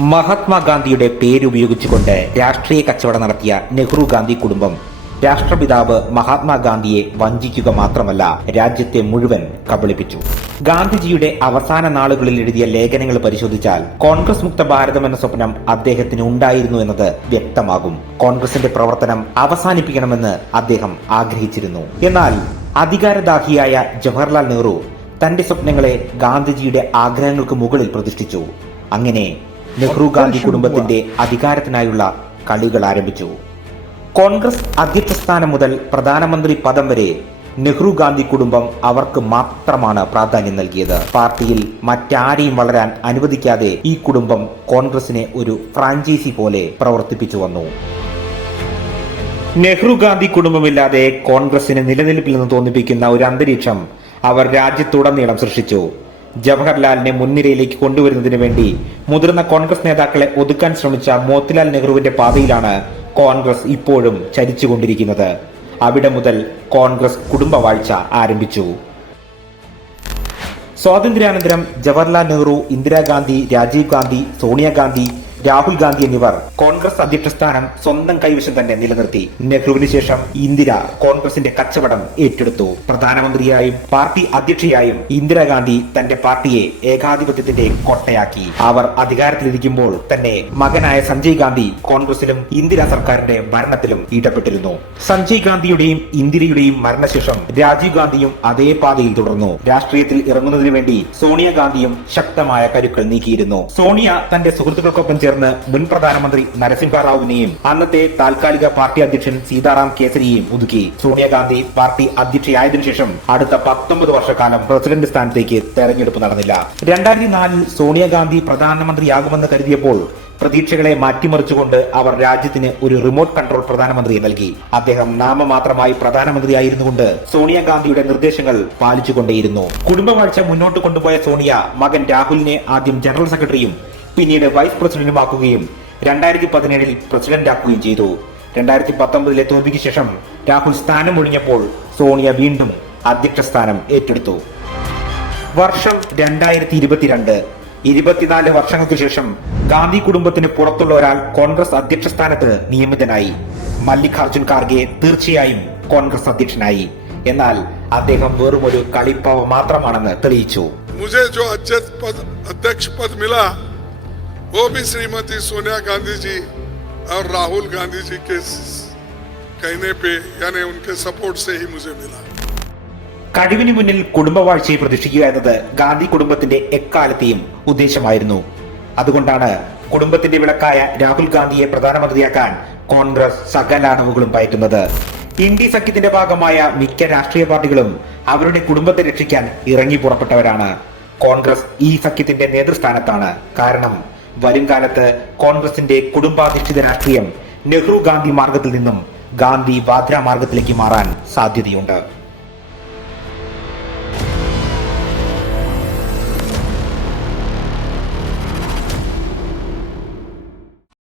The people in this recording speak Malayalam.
മഹാത്മാഗാന്ധിയുടെ പേരുപയോഗിച്ചുകൊണ്ട് രാഷ്ട്രീയ കച്ചവടം നടത്തിയ നെഹ്റു ഗാന്ധി കുടുംബം രാഷ്ട്രപിതാവ് മഹാത്മാഗാന്ധിയെ വഞ്ചിക്കുക മാത്രമല്ല രാജ്യത്തെ മുഴുവൻ കബളിപ്പിച്ചു. ഗാന്ധിജിയുടെ അവസാന നാളുകളിൽ എഴുതിയ ലേഖനങ്ങൾ പരിശോധിച്ചാൽ കോൺഗ്രസ് മുക്ത ഭാരതം എന്ന സ്വപ്നം അദ്ദേഹത്തിന് ഉണ്ടായിരുന്നു എന്നത് വ്യക്തമാകും. കോൺഗ്രസിന്റെ പ്രവർത്തനം അവസാനിപ്പിക്കണമെന്ന് അദ്ദേഹം ആഗ്രഹിച്ചിരുന്നു. എന്നാൽ അധികാരദാഹിയായ ജവഹർലാൽ നെഹ്റു തന്റെ സ്വപ്നങ്ങളെ ഗാന്ധിജിയുടെ ആഗ്രഹങ്ങൾക്ക് മുകളിൽ പ്രതിഷ്ഠിച്ചു. അങ്ങനെ നെഹ്റു ഗാന്ധി കുടുംബത്തിന്റെ അധികാരത്തിനായുള്ള കളികൾ ആരംഭിച്ചു. കോൺഗ്രസ് അധ്യക്ഷ സ്ഥാനം മുതൽ പ്രധാനമന്ത്രി പദം വരെ നെഹ്റു ഗാന്ധി കുടുംബം അവർക്ക് മാത്രമാണ് പ്രാധാന്യം നൽകിയത്. പാർട്ടിയിൽ മറ്റാരെയും വളരാൻ അനുവദിക്കാതെ ഈ കുടുംബം കോൺഗ്രസിനെ ഒരു ഫ്രാഞ്ചൈസി പോലെ പ്രവർത്തിപ്പിച്ചു വന്നു. നെഹ്റു ഗാന്ധി കുടുംബമില്ലാതെ കോൺഗ്രസിന് നിലനിൽപ്പില്ലെന്ന് തോന്നിപ്പിക്കുന്ന ഒരു അന്തരീക്ഷം അവർ രാജ്യത്തുടനീളം സൃഷ്ടിച്ചു. ജവഹർലാലിനെ മുൻനിരയിലേക്ക് കൊണ്ടുവരുന്നതിന് വേണ്ടി മുതിർന്ന കോൺഗ്രസ് നേതാക്കളെ ഒതുക്കാൻ ശ്രമിച്ച മോത്തിലാൽ നെഹ്റുവിന്റെ പാതയിലാണ് കോൺഗ്രസ് ഇപ്പോഴും ചരിച്ചുകൊണ്ടിരിക്കുന്നത്. അവിടെ മുതൽ കോൺഗ്രസ് കുടുംബവാഴ്ച ആരംഭിച്ചു. സ്വാതന്ത്ര്യാനന്തരം ജവഹർലാൽ നെഹ്റു ഇന്ദിരാഗാന്ധി രാജീവ് ഗാന്ധി സോണിയാഗാന്ധി രാഹുൽ ഗാന്ധി എന്നിവർ കോൺഗ്രസ് അധ്യക്ഷ സ്ഥാനം സ്വന്തം കൈവശം തന്നെ നിലനിർത്തി. നെഹ്റുവിന് ശേഷം ഇന്ദിര കോൺഗ്രസിന്റെ കച്ചവടം ഏറ്റെടുത്തു. പ്രധാനമന്ത്രിയായും പാർട്ടി അധ്യക്ഷയായും ഇന്ദിരാഗാന്ധി തന്റെ പാർട്ടിയെ ഏകാധിപത്യത്തിന്റെ കോട്ടയാക്കി. അവർ അധികാരത്തിലിരിക്കുമ്പോൾ തന്നെ മകനായ സഞ്ജയ് ഗാന്ധി കോൺഗ്രസിലും ഇന്ദിര സർക്കാരിന്റെ ഭരണത്തിലും ഇടപെട്ടിരുന്നു. സഞ്ജയ് ഗാന്ധിയുടെയും ഇന്ദിരയുടെയും മരണശേഷം രാജീവ് ഗാന്ധിയും അതേ പാതയിൽ തുടർന്നു. രാഷ്ട്രീയത്തിൽ ഇറങ്ങുന്നതിനു വേണ്ടി സോണിയാഗാന്ധിയും ശക്തമായ കരുക്കൾ നീക്കിയിരുന്നു. സോണിയ തന്റെ സുഹൃത്തുക്കൾക്കൊപ്പം ചേർന്ന് മുൻ പ്രധാനമന്ത്രി നരസിംഹറാവുവിനെയും അന്നത്തെ താൽക്കാലിക പാർട്ടി അധ്യക്ഷൻ സീതാറാം കേസരിയെയും ഒതുക്കി. സോണിയാഗാന്ധി പാർട്ടി അധ്യക്ഷയായതിനു ശേഷം അടുത്ത പത്തൊമ്പത് വർഷക്കാലം പ്രസിഡന്റ് സ്ഥാനത്തേക്ക് തെരഞ്ഞെടുപ്പ് നടന്നില്ല. രണ്ടായിരത്തി നാലിൽ സോണിയാഗാന്ധി പ്രധാനമന്ത്രിയാകുമെന്ന് കരുതിയപ്പോൾ പ്രതീക്ഷകളെ മാറ്റിമറിച്ചുകൊണ്ട് അവർ രാജ്യത്തിന് ഒരു റിമോട്ട് കൺട്രോൾ പ്രധാനമന്ത്രിയെ നൽകി. അദ്ദേഹം നാമമാത്രമായി പ്രധാനമന്ത്രിയായിരുന്നുകൊണ്ട് സോണിയാഗാന്ധിയുടെ നിർദ്ദേശങ്ങൾ പാലിച്ചുകൊണ്ടേയിരുന്നു. കുടുംബവാഴ്ച മുന്നോട്ട് കൊണ്ടുപോയ സോണിയ മകൻ രാഹുലിനെ ആദ്യം ജനറൽ സെക്രട്ടറിയും പിന്നീട് വൈസ് പ്രസിഡന്റുമാക്കുകയും രണ്ടായിരത്തി പതിനേഴിൽ പ്രസിഡന്റാക്കുകയും ചെയ്തു രണ്ടായിരത്തി പത്തൊമ്പതിലെ തോൽവിക്ക് ശേഷം രാഹുൽ സ്ഥാനം ഒഴിഞ്ഞപ്പോൾ സോണിയ വീണ്ടും അധ്യക്ഷ സ്ഥാനം ഏറ്റെടുത്തു വർഷം രണ്ടായിരത്തി ഇരുപത്തിരണ്ട് ഇരുപത്തിനാല് വർഷങ്ങൾക്ക് ശേഷം ഗാന്ധി കുടുംബത്തിന് പുറത്തുള്ള ഒരാൾ കോൺഗ്രസ് അധ്യക്ഷ സ്ഥാനത്ത് നിയമിതനായി മല്ലികാർജുൻ ഖാർഗെ തീർച്ചയായും കോൺഗ്രസ് അധ്യക്ഷനായി എന്നാൽ അദ്ദേഹം വെറും ഒരു കളിപ്പാവ മാത്രമാണെന്ന് തെളിയിച്ചു मुझे जो अध्यक्ष पद अध्यक्ष पद मिला वो भी श्रीमती सोनिया गांधी जी और राहुल गांधी जी के कहने पे यानी उनके सपोर्ट से ही मुझे मिला കഴിവിന് മുന്നിൽ കുടുംബവാഴ്ചയെ പ്രതീക്ഷിക്കുക എന്നത് ഗാന്ധി കുടുംബത്തിന്റെ എക്കാലത്തെയും ഉദ്ദേശമായിരുന്നു അതുകൊണ്ടാണ് കുടുംബത്തിന്റെ വിളക്കായ രാഹുൽ ഗാന്ധിയെ പ്രധാനമന്ത്രിയാക്കാൻ കോൺഗ്രസ് സകല അടവുകളും പയറ്റുന്നത് ഇന്ത്യ സഖ്യത്തിന്റെ ഭാഗമായ മിക്ക രാഷ്ട്രീയ പാർട്ടികളും അവരുടെ കുടുംബത്തെ രക്ഷിക്കാൻ ഇറങ്ങി പുറപ്പെട്ടവരാണ് കോൺഗ്രസ് ഈ സഖ്യത്തിന്റെ നേതൃസ്ഥാനത്താണ് കാരണം വരും കാലത്ത് കോൺഗ്രസിന്റെ കുടുംബാധിഷ്ഠിത രാഷ്ട്രീയം നെഹ്റു ഗാന്ധി മാർഗത്തിൽ നിന്നും ഗാന്ധി വാദ്ര മാർഗത്തിലേക്ക് മാറാൻ സാധ്യതയുണ്ട്.